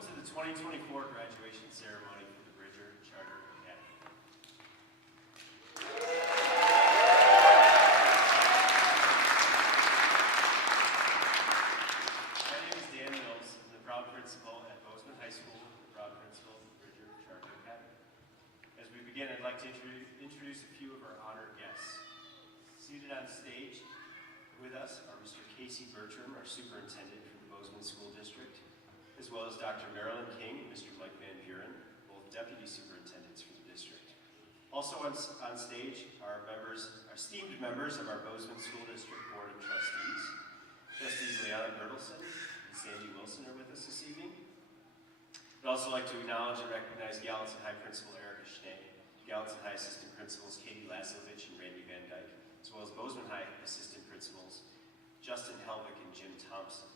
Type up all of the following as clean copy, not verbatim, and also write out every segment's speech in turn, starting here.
Welcome to the 2024 graduation ceremony for the Bridger Charter Academy. My name is Dan Mills. I'm the proud principal at Bozeman High School, the proud principal of the Bridger Charter Academy. As we begin, I'd like to introduce a few of our honored guests. Seated on stage with us are Mr. Casey Bertram, our superintendent for the Bozeman School District, as well as Dr. Marilyn King and Mr. Mike Van Buren, both deputy superintendents for the district. Also on stage are esteemed members of our Bozeman School District Board of Trustees. Trustees Leanna Bertelson and Sandy Wilson are with us this evening. I'd also like to acknowledge and recognize Gallatin High Principal Erica Schnee, Gallatin High Assistant Principals Katie Lasovich and Randy Van Dyke, as well as Bozeman High Assistant Principals Justin Helvick and Jim Thompson.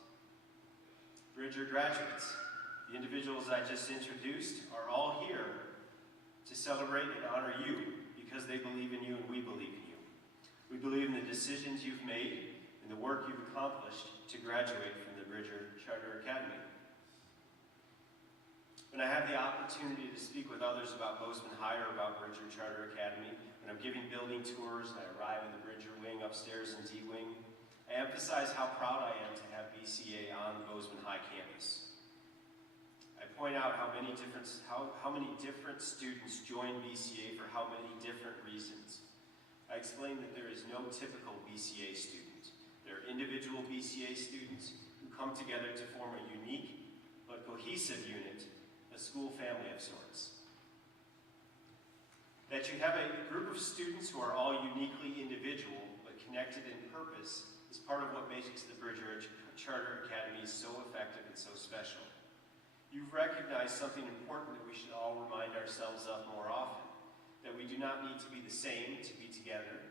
Bridger graduates, the individuals I just introduced are all here to celebrate and honor you because they believe in you and we believe in you. We believe in the decisions you've made and the work you've accomplished to graduate from the Bridger Charter Academy. When I have the opportunity to speak with others about Bozeman High or about Bridger Charter Academy, when I'm giving building tours and I arrive in the Bridger wing upstairs in D wing, I emphasize how proud I am to have BCA on the Bozeman High campus. I point out how many different students join BCA for how many different reasons. I explain that there is no typical BCA student. There are individual BCA students who come together to form a unique but cohesive unit, a school family of sorts. That you have a group of students who are all uniquely individual but connected in purpose is part of what makes the Bridger Charter Academy so effective and so special. You've recognized something important that we should all remind ourselves of more often, that we do not need to be the same to be together.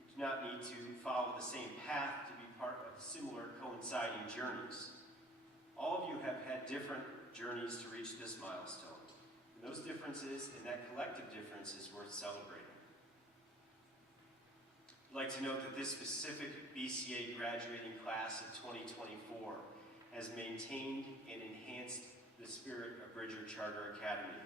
We do not need to follow the same path to be part of similar coinciding journeys. All of you have had different journeys to reach this milestone. And those differences and that collective difference is worth celebrating. I'd like to note that this specific BCA graduating class of 2024 has maintained and enhanced the spirit of Bridger Charter Academy,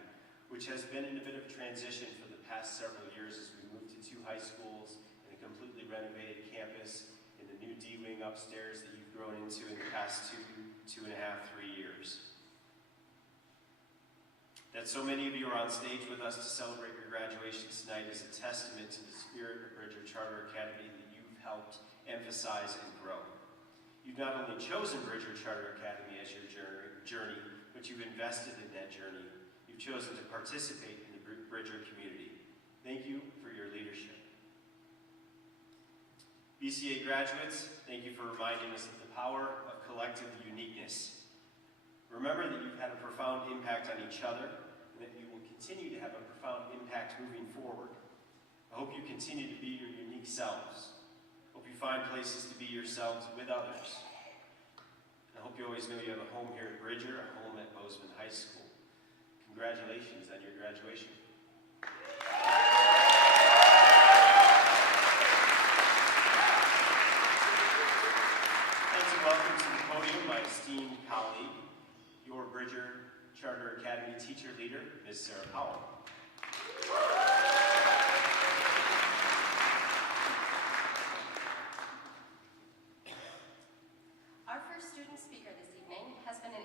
which has been in a bit of transition for the past several years as we moved to 2 high schools and a completely renovated campus and the new D wing upstairs that you've grown into in the past 2.5, 3 years. That so many of you are on stage with us to celebrate your graduation tonight is a testament to the spirit of Bridger Charter Academy that you've helped emphasize and grow. You've not only chosen Bridger Charter Academy as your journey, but you've invested in that journey. You've chosen to participate in the Bridger community. Thank you for your leadership. BCA graduates, thank you for reminding us of the power of collective uniqueness. Remember that you've had a profound impact on each other and that you will continue to have a profound impact moving forward. I hope you continue to be your unique selves. I hope you find places to be yourselves with others. I hope you always know you have a home here at Bridger, a home at Bozeman High School. Congratulations on your graduation. And to welcome to the podium my esteemed colleague, your Bridger Charter Academy teacher leader, Ms. Sarah Powell. Our first student speaker this evening has been an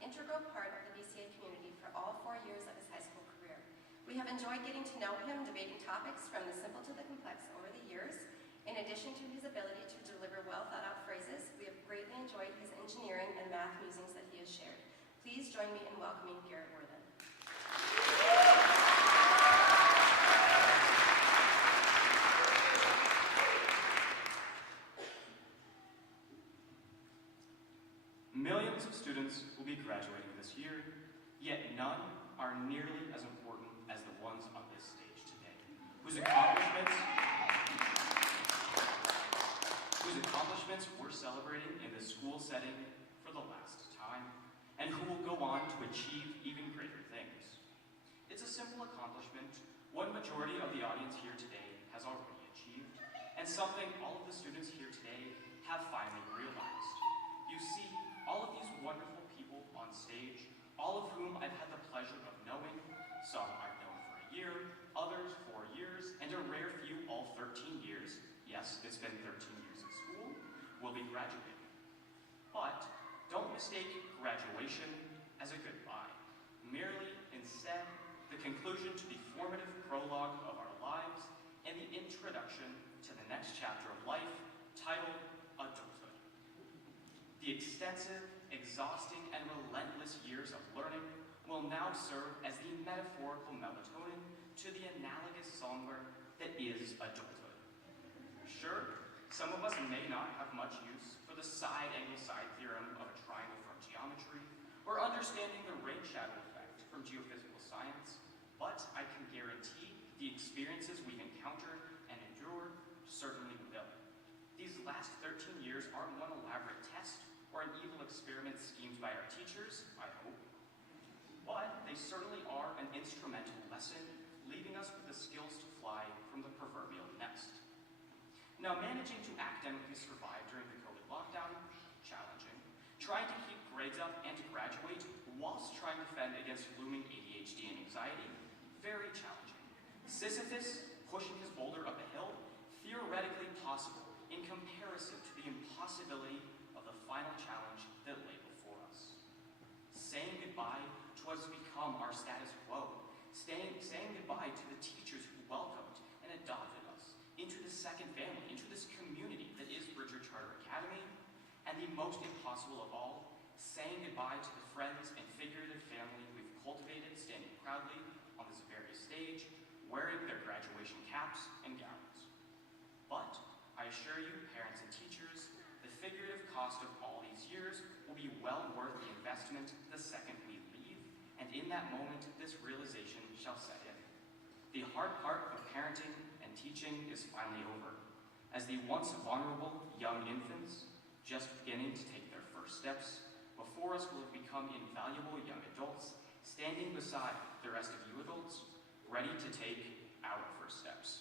integral part of the BCA community for all 4 years of his high school career. We have enjoyed getting to know him, debating topics from the simple to the complex over the years. In addition to his ability to deliver well-thought-out phrases, we have greatly enjoyed his engineering and math musings that he has shared. Please join me in welcoming Garrett Worthen. Millions of students will be graduating this year, yet none are nearly as important as the ones on this stage today, whose accomplishments we're celebrating in the school setting for the last time, and who will go on to achieve even greater things. It's a simple accomplishment, one majority of the audience here today has already achieved, and something all of the students here today have finally realized. You see, all of these wonderful people on stage yes, it's been 13 years at school, will be graduating. But don't mistake graduation as a goodbye. Merely, instead, the conclusion to the formative prologue of our lives and the introduction to the next chapter of life, titled adulthood. The extensive, exhausting, and relentless years of learning will now serve as the metaphorical melatonin to the analogous somber that is adulthood. Sure, some of us may not have much use for the side-angle-side theorem of a triangle from geometry, or understanding the rain-shadow effect from geophysical science, but I can guarantee the experiences we've encountered and endured certainly will. These last 13 years aren't one elaborate test or an evil experiment schemed by our teachers, I hope, but they certainly are an instrumental lesson, leaving us with the skills to fly from the proverbial nest. Now, managing to academically survive during the COVID lockdown, challenging. Trying to keep grades up and to graduate whilst trying to fend against looming ADHD and anxiety, very challenging. Sisyphus pushing his boulder up a hill, theoretically possible in comparison to the impossibility of the final challenge that lay before us. Saying goodbye to what's become our status quo, saying goodbye to the teachers who welcomed and adopted us into the second family, into this community that is Bridger Charter Academy, and the most impossible of all, saying goodbye to the friends and figurative family we've cultivated standing proudly on this very stage, wearing their graduation caps and gowns. But I assure you, parents and teachers, the figurative cost of all these years will be well worth the investment the second we leave, and in that moment, this realization shall set in. The hard part of parenting and teaching is finally over, as the once vulnerable young infants, just beginning to take their first steps, before us will have become invaluable young adults, standing beside the rest of you adults, ready to take our first steps.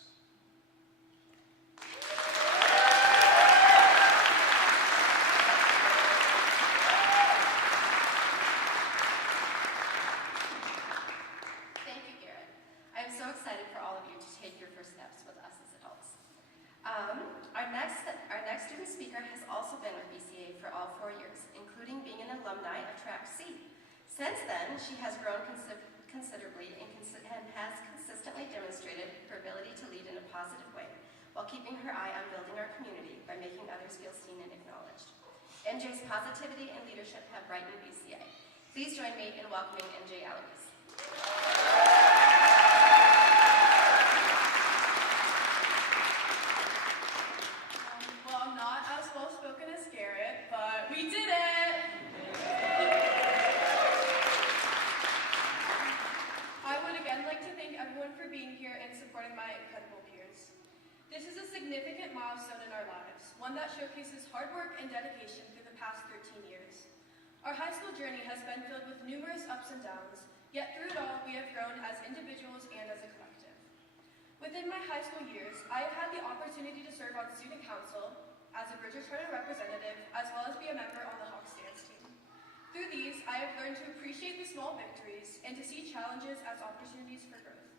Thank you, Garrett. I am so excited for all of you to take your first steps with us as adults. Our next student speaker has also been with BCA for all 4 years, including being an alumni of Track C. Since then, she has grown considerably and has consistently demonstrated her ability to lead in a positive way, while keeping her eye on building our community by making others feel seen and acknowledged. MJ's positivity and leadership have brightened BCA. Please join me in welcoming MJ Alois. Well, I'm not as well-spoken as Garrett, but we did it! I would again like to thank everyone for being here and supporting my incredible peers. This is a significant milestone in our lives, one that showcases hard work and dedication through the past 13 years. Our high school journey has been filled with numerous ups and downs, yet through it all, we have grown as individuals and as a collective. Within my high school years, I have had the opportunity to serve on student council, as a Bridger Charter representative, as well as be a member on the Hawks dance team. Through these, I have learned to appreciate the small victories and to see challenges as opportunities for growth.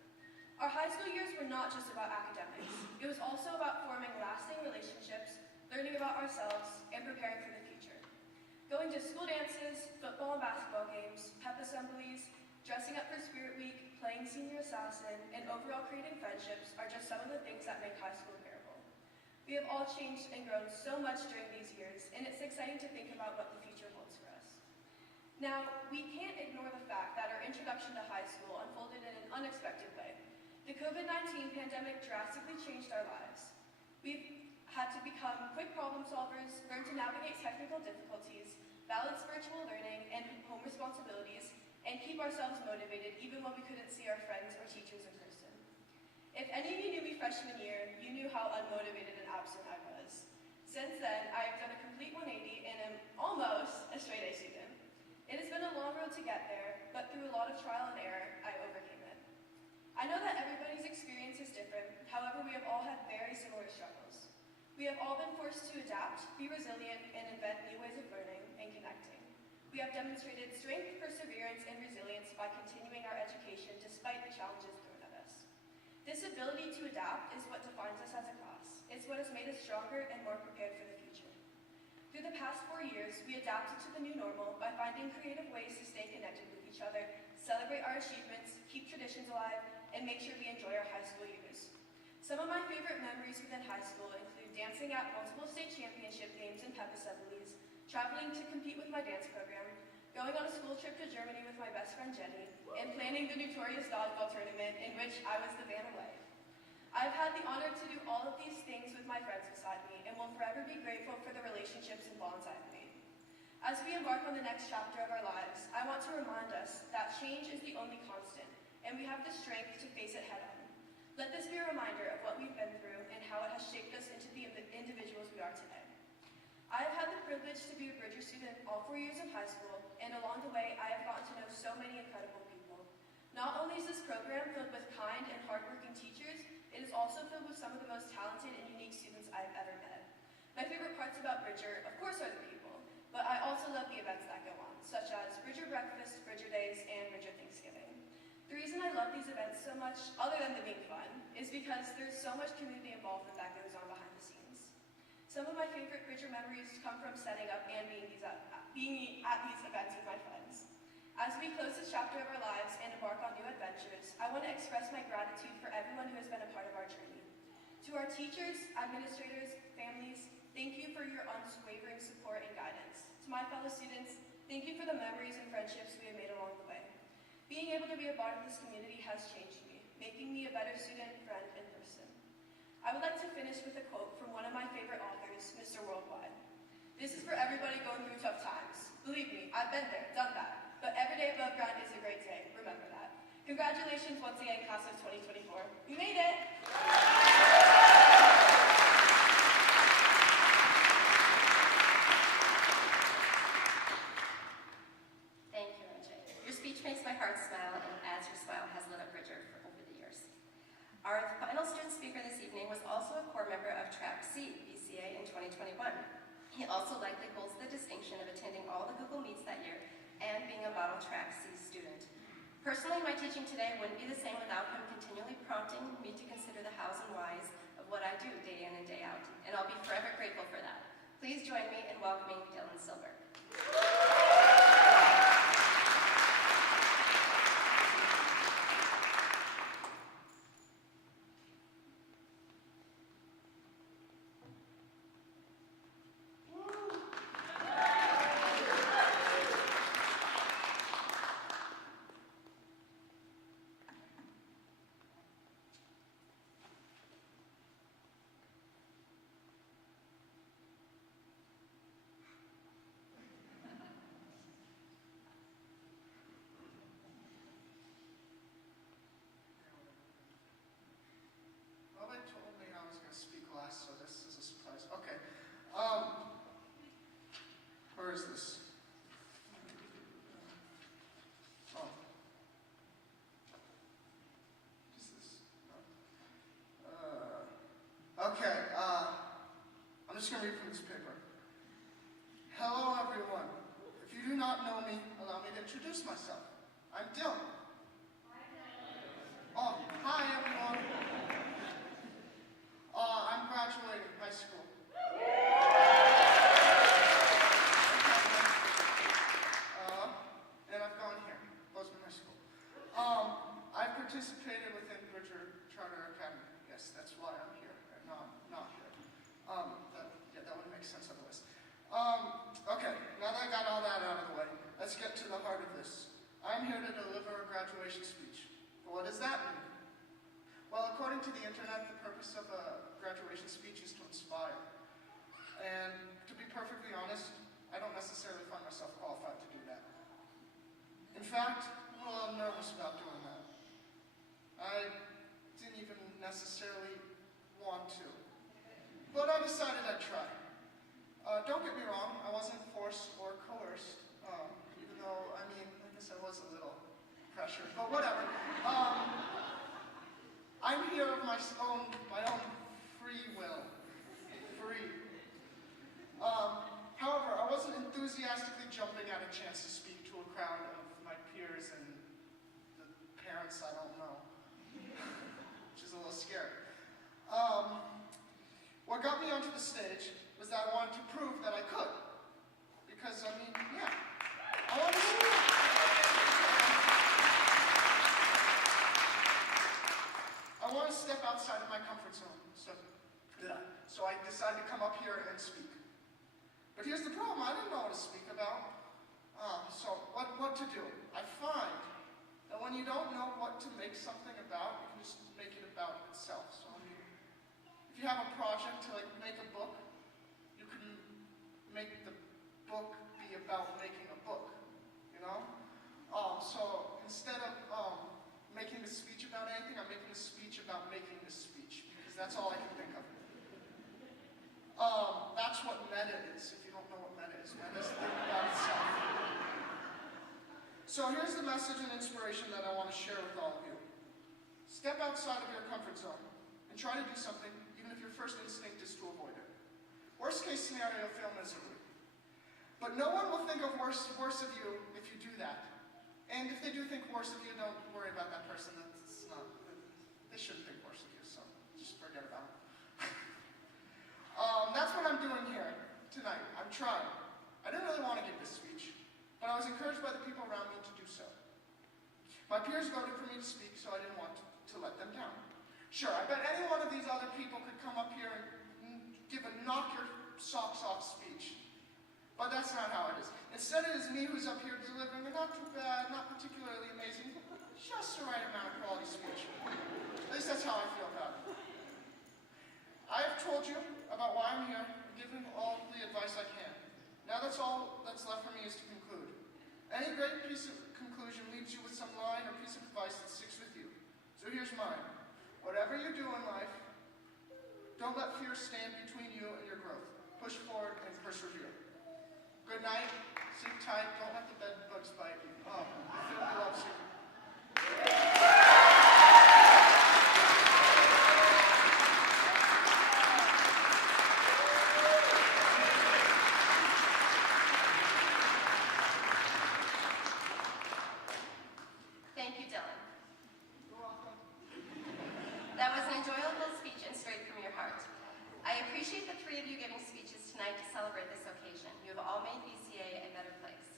Our high school years were not just about academics. It was also about forming lasting relationships, learning about ourselves, and preparing for the future. Going to school dances, football and basketball games, pep assemblies, dressing up for Spirit Week, playing Senior Assassin, and overall creating friendships are just some of the things that make high school bearable. We have all changed and grown so much during these years, and it's exciting to think about what the future holds for us. Now, we can't ignore the fact that our introduction to high school unfolded in an unexpected way. The COVID-19 pandemic drastically changed our lives. We've had to become quick problem solvers, learn to navigate technical difficulties, balance virtual learning and home responsibilities, and keep ourselves motivated even when we couldn't see our friends or teachers in person. If any of you knew me freshman year, you knew how unmotivated and absent I was. Since then, I have done a complete 180 and am almost a straight A student. It has been a long road to get there, but through a lot of trial and error, I overcame it. I know that everybody's experience is different, however, we have all had very similar struggles. We have all been forced to adapt, be resilient, and invent new ways of learning and connecting. We have demonstrated strength, perseverance, and resilience by continuing our education despite the challenges thrown at us. This ability to adapt is what defines us as a class. It's what has made us stronger and more prepared for the future. Through the past 4 years, we adapted to the new normal by finding creative ways to stay connected with each other, celebrate our achievements, keep traditions alive, and make sure we enjoy our high school years. Some of my favorite memories within high school include dancing at multiple state championship games and pep assemblies, traveling to compete with my dance program, going on a school trip to Germany with my best friend Jenny, and planning the notorious dodgeball tournament in which I was the van away. I've had the honor to do all of these things with my friends beside me and will forever be grateful for the relationships and bonds I've made. As we embark on the next chapter of our lives, I want to remind us that change is the only constant, and we have the strength to face it head on. Let this be a reminder of what we've been through and how it has shaped us into the individuals we are today. I have had the privilege to be a Bridger student all 4 years of high school, and along the way, I have gotten to know so many incredible people. Not only is this program filled with kind and hardworking teachers, it is also filled with some of the most talented and unique students I've ever met. My favorite parts about Bridger, of course, are the people, but I also love the events that go on, such as Bridger Breakfast, Bridger Days, and Bridger Thanksgiving. The reason I love these events so much, other than them being fun, is because there's so much community involvement that goes on behind the scenes. Some of my favorite Bridger memories come from setting up and being at these events with my friends. As we close this chapter of our lives and embark on new adventures, I want to express my gratitude for everyone who has been a part of our journey. To our teachers, administrators, families, thank you for your unwavering support and guidance. To my fellow students, thank you for the memories and friendships we have made along the way. Being able to be a part of this community has changed me, making me a better student, friend, and person. I would like to finish with a quote from one of my favorite authors, Mr. Worldwide. This is for everybody going through tough times. Believe me, I've been there, done that. But every day above ground is a great day. Remember that. Congratulations once again, class of 2024. You made it! Thank you, MJ. Your speech makes my heart smile, and as your smile has lit up Bridger for over the years. Our final student speaker this evening was also a core member of Track C, BCA, in 2021. He also likely holds the distinction of attending all the Google Meets that year and being a model Track C student. Personally, my teaching today wouldn't be the same without him continually prompting me to consider the hows and whys of what I do day in and day out, and I'll be forever grateful for that. Please join me in welcoming Dylan Silver. Where is this? Oh. Is this? Okay, I'm just going to read from this paper. Hello, everyone. If you do not know me, allow me to introduce myself. I'm Dylan. Oh, hi, everyone. I'm graduating high school. And I've gone here, Bozeman High School. I've participated within Bridger Charter Academy. Yes, that's why I'm here, and not here. That would make sense otherwise. Okay, now that I got all that out of the way, let's get to the heart of this. I'm here to deliver a graduation speech. But what does that mean? Well, according to the internet, the purpose of a graduation speech is to inspire. And to be perfectly honest, I don't necessarily find myself qualified to do that. In fact, I'm a little nervous about doing that. I didn't even necessarily want to. But I decided I'd try. Don't get me wrong, I wasn't forced or coerced, even though, I guess I was a little pressured, but whatever. I'm here of my own free will. Free. However, I wasn't enthusiastically jumping at a chance to speak to a crowd of my peers and the parents I don't know, which is a What got me onto the stage was that I wanted to prove that I could. Because, I mean, yeah. I wanted to step outside of my comfort zone. So I decided to come up here and speak. But here's the problem. I didn't know what to speak about. So what to do? I find that when you don't know what to make something about, you can just make it about itself. So I mean, if you have a project to make a book, you can make the book be about making a book, you know? So instead of making a speech about anything, I'm making a speech about making a speech, because that's all I can think of. That's what meta is, if you don't know what meta is. Meta is thinking about itself. So here's the message and inspiration that I want to share with all of you. Step outside of your comfort zone and try to do something, even if your first instinct is to avoid it. Worst case scenario, fail miserably. But no one will think of worse of you if you do that. And if they do think worse of you, don't worry about that person. They shouldn't think worse of you, so just forget about it. That's what I'm doing here tonight. I'm trying. I didn't really want to give this speech, but I was encouraged by the people around me to do so. My peers voted for me to speak, so I didn't want to let them down. Sure, I bet any one of these other people could come up here and give a knock-your-socks-off speech. But that's not how it is. Instead, it is me who's up here delivering a not too bad, not particularly amazing, but just the right amount of quality speech. At least that's how I feel about it. I have told you about why I'm here and given all the advice I can. Now that's all that's left for me is to conclude. Any great piece of conclusion leaves you with some line or piece of advice that sticks with you. So here's mine. Whatever you do in life, don't let fear stand between you and your growth. Push forward and persevere. Good night. Sleep tight. Don't let the bed bugs bite you. Feel the love you. Thank you, Dylan. You're welcome. That was an enjoyable speech and straight from your heart. I appreciate the three of you giving speeches tonight to celebrate this occasion. You have all made BCA a better place.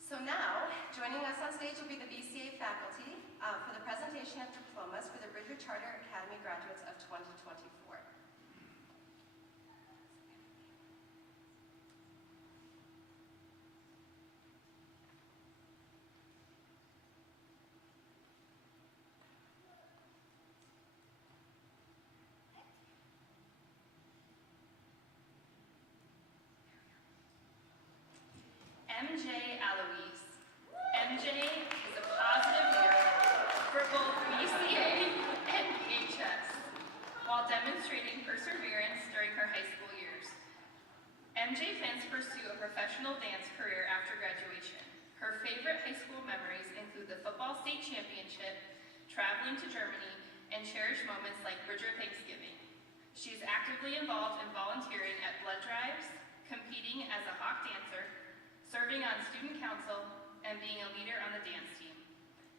So now, joining us on stage will be the BCA faculty for the presentation of diplomas for the Bridger Charter Academy graduates of 2024. MJ Eloise. MJ is a positive leader for both BCA and BHS, while demonstrating perseverance during her high school years. MJ plans to pursue a professional dance career after graduation. Her favorite high school memories include the football state championship, traveling to Germany, and cherished moments like Bridger Thanksgiving. She is actively involved in volunteering at blood drives, competing as a hawk dancer, serving on student council, and being a leader on the dance team.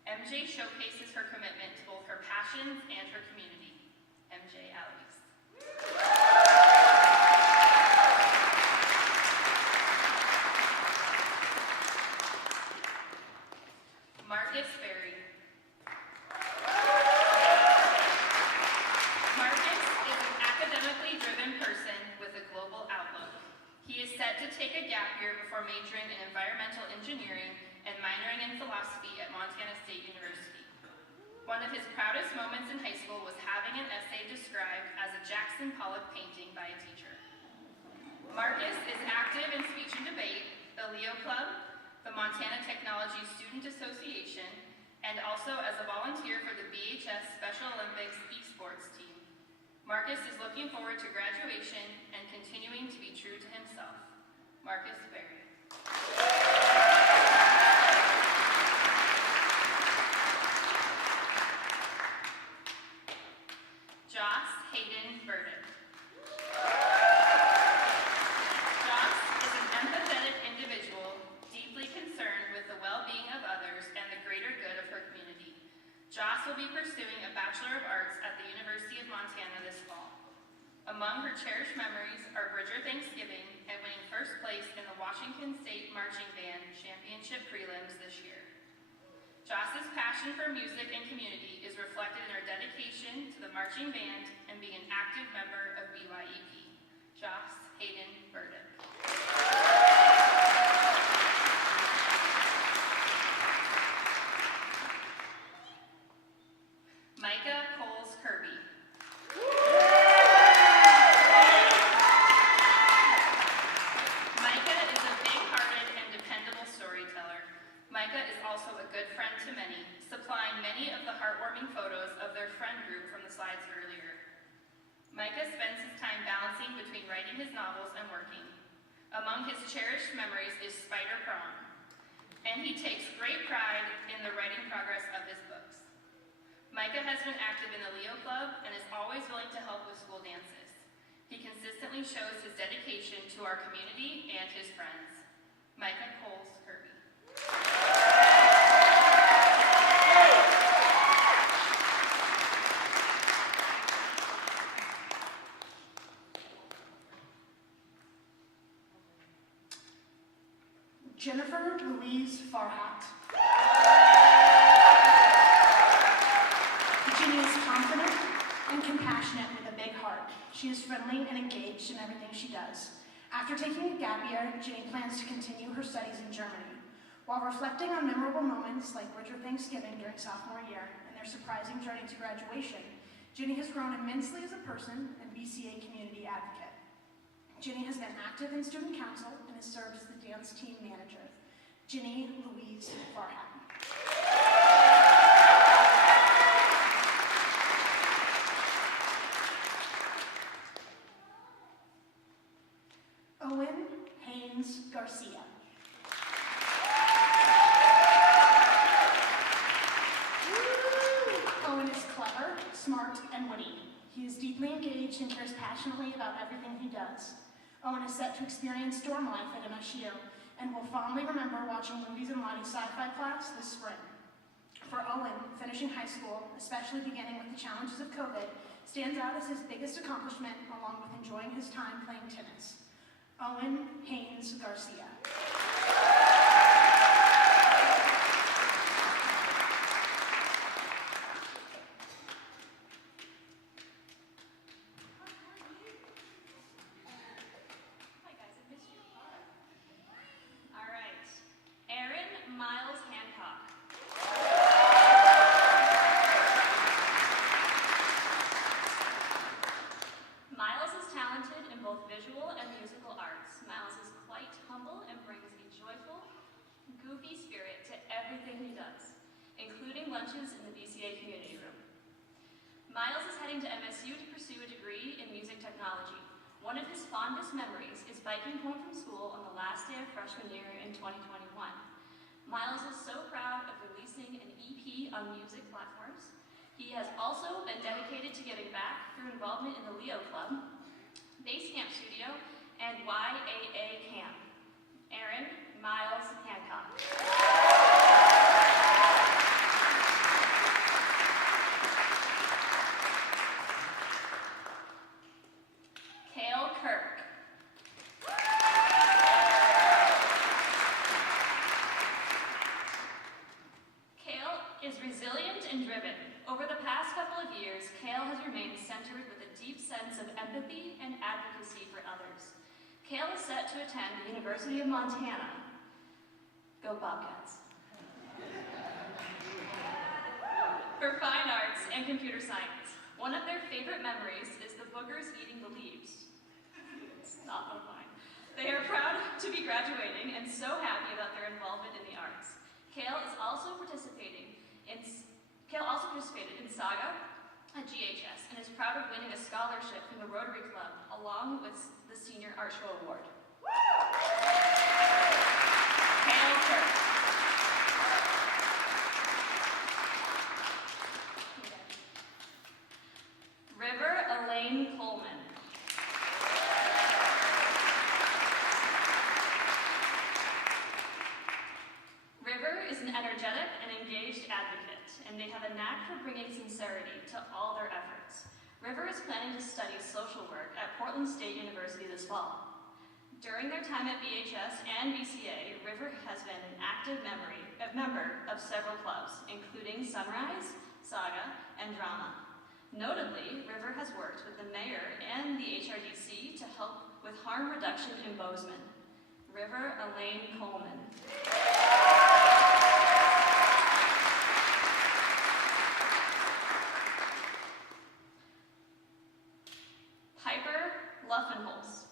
MJ showcases her commitment to both her passions and her community. MJ Eloise. Marcus Berry. Marcus is an academically driven person with a global outlook. He is set to take a gap year before majoring in environmental engineering and minoring in philosophy at Montana State University. One of his proudest moments in high school was having an essay described as a Jackson Pollock painting by a teacher. Marcus is active in speech and debate, the Leo Club, the Montana Technology Student Association, and also as a volunteer for the BHS Special Olympics esports team. Marcus is looking forward to graduation and continuing to be true to himself. Marcus Berry. Joss Hayden Burden. Joss is an empathetic individual, deeply concerned with the well-being of others and the greater good of her community. Joss will be pursuing a Bachelor of Arts at the University of Montana this fall. Washington State Marching Band Championship prelims this year. Joss's passion for music and community is reflected in her dedication to the marching band and being an active member of BYEP. Joss Hayden Burdick. Micah Coles Kirby. Micah is a big-hearted and dependable storyteller. Micah is also a good friend to many, supplying many of the heartwarming photos of their friend group from the slides earlier. Micah spends his time balancing between writing his novels and working. Among his cherished memories is Spider Prom, and he takes great pride in the writing progress of his books. Micah has been active in the Leo Club and is always willing to help with school dances. He consistently shows his dedication to our community and his friends. Micah Coles Kirby. Jennifer Louise Farhat. Ginny is confident and compassionate with a big heart. She is friendly and engaged in everything she does. After taking a gap year, Ginny plans to continue her studies in Germany. While reflecting on memorable moments like Bridger Thanksgiving during sophomore year and their surprising journey to graduation, Ginny has grown immensely as a person and BCA community advocate. Ginny has been active in student council and has served as the dance team manager. Ginny Louise Farhat. Owen Haynes Garcia. Owen is clever, smart, and witty. He is deeply engaged and cares passionately about everything he does. Owen is set to experience dorm life at MSU and will fondly remember watching movies in Lottie's sci-fi class this spring. For Owen, finishing high school, especially beginning with the challenges of COVID, stands out as his biggest accomplishment along with enjoying his time playing tennis. Owen Haynes Garcia. Lunches in the BCA community room. Miles is heading to MSU to pursue a degree in music technology. One of his fondest memories is biking home from school on the last day of freshman year in 2021. Miles is so proud of releasing an EP on music platforms. He has also been dedicated to giving back through involvement in the Leo Club, Base Camp Studio, and YAA Camp. Aaron Miles Hancock. Empathy and advocacy for others. Kale is set to attend the University of Montana. Go Bobcats. For fine arts and computer science, one of their favorite memories is the boogers eating the leaves. It's not one of mine. They are proud to be graduating and so happy about their involvement in the arts. Kale also participated in Saga at BHS and is proud of winning a scholarship from the Rotary Club along with the Senior Art Show Award. Kale Kirk. River Elaine Coleman. River is an energetic and engaged advocate, and they have a knack for bringing sincerity to all their efforts. River is planning to study social work at Portland State University this fall. During their time at BHS and BCA, River has been an active member of several clubs, including Sunrise, Saga, and Drama. Notably, River has worked with the mayor and the HRDC to help with harm reduction in Bozeman. River Elaine Coleman. Piper Luffenholz.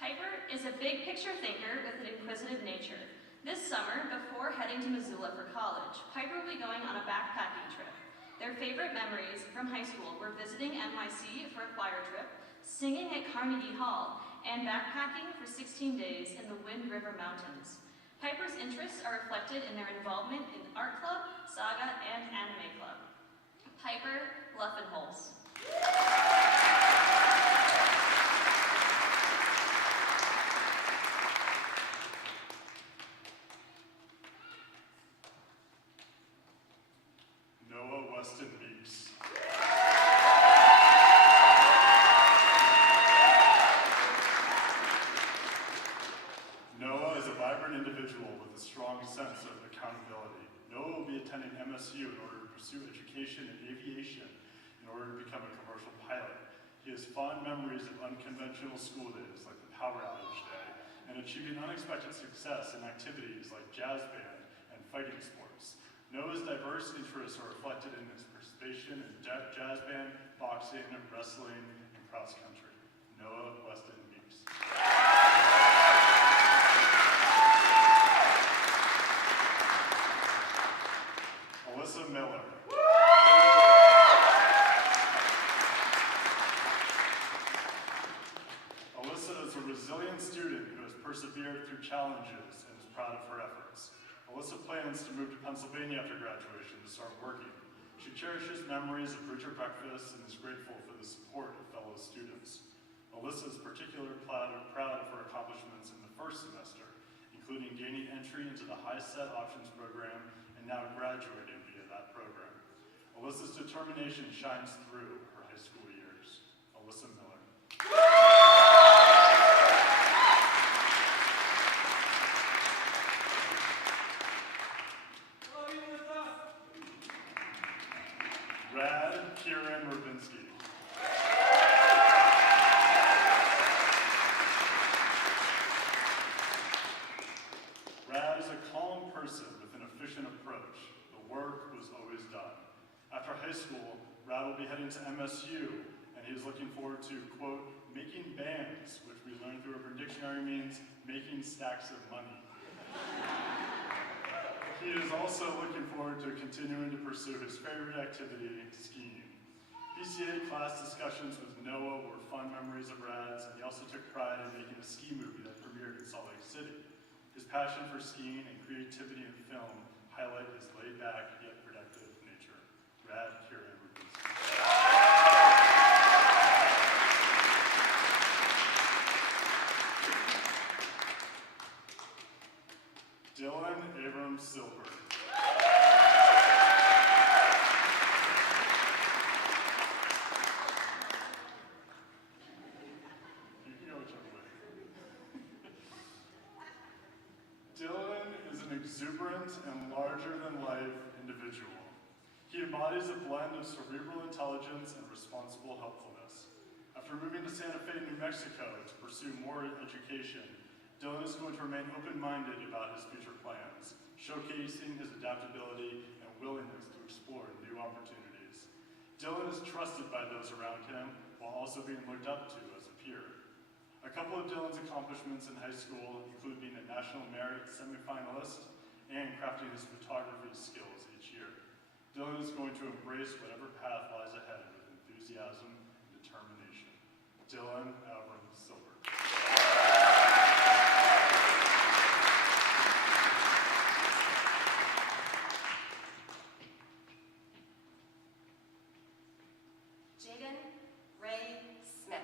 Piper is a big picture thinker with an inquisitive nature. This summer, before heading to Missoula for college, Piper will be going on a backpacking trip. Their favorite memories from high school were visiting NYC for a choir trip, singing at Carnegie Hall, and backpacking for 16 days in the Wind River Mountains. Piper's interests are reflected in their involvement in Art Club, Saga, and Anime Club. Piper Luffenholz. Weston Meeks. Noah is a vibrant individual with a strong sense of accountability. Noah will be attending MSU in order to pursue education in aviation in order to become a commercial pilot. He has fond memories of unconventional school days like the Power Outage Day and achieving unexpected success in activities like jazz band and fighting sports. Noah's diverse interests are reflected in his participation in jazz band, boxing, wrestling, and cross country. Noah Weston Meeks. Alyssa Miller. Alyssa is a resilient student who has persevered through challenges and is proud of her efforts. Alyssa plans to move to Pennsylvania after graduation to start working. She cherishes memories of Bridger breakfast and is grateful for the support of fellow students. Alyssa is particularly proud of her accomplishments in the first semester, including gaining entry into the High Set Options program and now graduating via that program. Alyssa's determination shines through her high school years. Alyssa Miller. Rad Kieran Rubinski. Rad is a calm person with an efficient approach. The work was always done. After high school, Rad will be heading to MSU, and he is looking forward to, quote, making bands, which we learned through Urban Dictionary means making stacks of money. He is also looking forward to continuing to pursue his favorite activity, skiing. BCA class discussions with Noah were fun memories of Rad's, and he also took pride in making a ski movie that premiered in Salt Lake City. His passion for skiing and creativity in film highlight his laid-back yet productive nature. Rad Kieran Rubinski. Dylan Abrams Silver. You can go whichever way. Dylan is an exuberant and larger-than-life individual. He embodies a blend of cerebral intelligence and responsible helpfulness. After moving to Santa Fe, New Mexico to pursue more education, Dylan is going to remain open-minded about his future plans, showcasing his adaptability and willingness to explore new opportunities. Dylan is trusted by those around him while also being looked up to as a peer. A couple of Dylan's accomplishments in high school include being a National Merit semifinalist and crafting his photography skills each year. Dylan is going to embrace whatever path lies ahead with enthusiasm and determination. Dylan Abrams Silver. Jaden Ray Smith.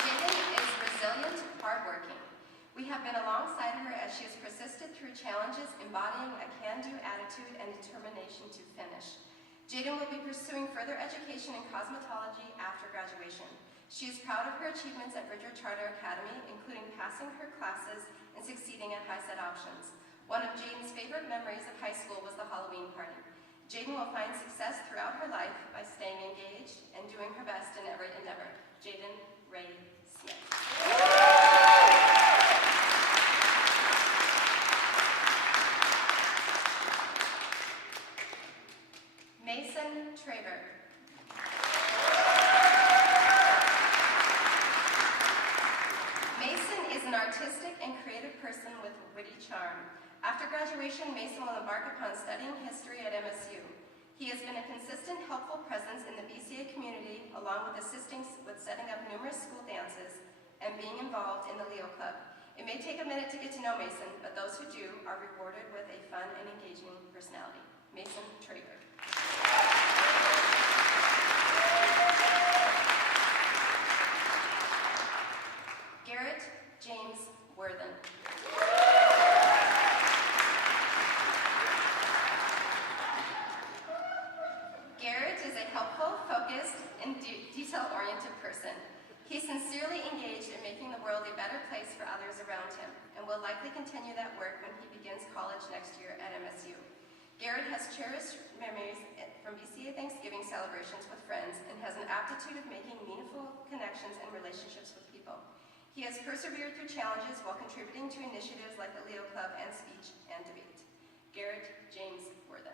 Jaden is We have been alongside her as she has persisted through challenges, embodying a can-do attitude and determination to finish. Jaden will be pursuing further education in cosmetology after graduation. She is proud of her achievements at Bridger Charter Academy, including passing her classes and succeeding at high-set options. One of Jaden's favorite memories of high school was the Halloween party. Jaden will find success throughout her life by staying engaged and doing her best in every endeavor. Jaden Ray Smith. Mason Traber. Mason is an artistic and creative person with witty charm. After graduation, Mason will embark upon studying history at MSU. He has been a consistent, helpful presence in the BCA community, along with assisting with setting up numerous school dances and being involved in the Leo Club. It may take a minute to get to know Mason, but those who do are rewarded with a fun and engaging personality. Mason Traber. Garrett James Worthen. Garrett is a helpful, focused, and detail-oriented person. He's sincerely engaged in making the world a better place for others around him, and will likely continue that work when he begins college next year at MSU. Garrett has cherished memories from BCA Thanksgiving celebrations with friends and has an aptitude of making meaningful connections and relationships with people. He has persevered through challenges while contributing to initiatives like the Leo Club and speech and debate. Garrett James Worthen.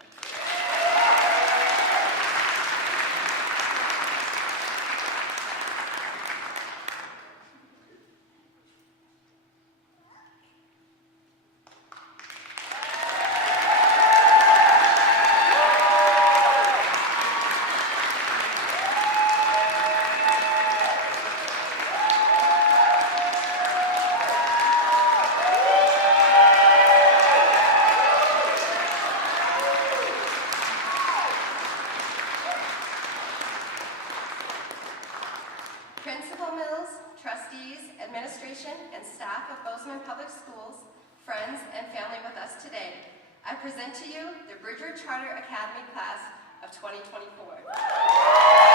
Principal Mills, trustees, administration, and staff of Bozeman Public Schools, friends, and family with us today, I present to you the Bridger Charter Academy class of 2024.